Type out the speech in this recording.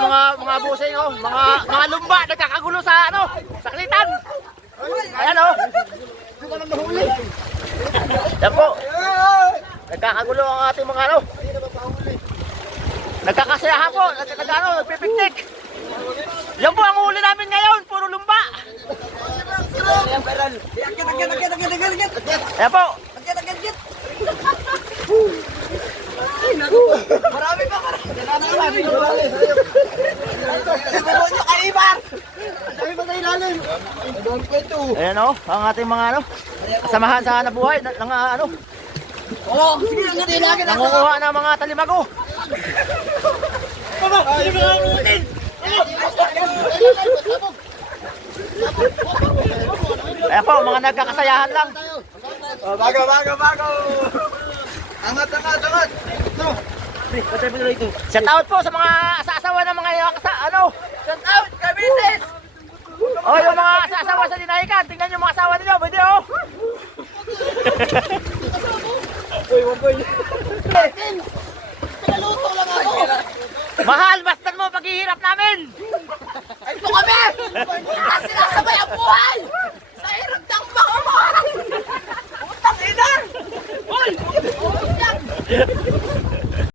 Mga busing oh, mga lumba nagkakagulo sa sa klitan. Ayan oh. Yan po. Nagkakagulo ang ating mga nagkakasayahan po, nagpipiknik. Yan po ang huli namin ngayon, puro lumba. Ayan po. Marami pa, Ayan o, ang ating mga samahan sa nabuhay ng nangunguha ng mga talimago. Ayan po, mga nagkakasayahan lang. Bago! Angat! Shout out po sa mga asawa ng mga shout out kay Mrs. Oh, yung mga asawa sa Dinahican, tingnan yung mga asawa ninyo, pwede oh. Naluto lang ako! Mahal, bastan mo paghihirap namin. Ay po kami! Kasi sinasabay ang buhay! Sa hirap ng mga mahal! Utang ina! Uy! Utang!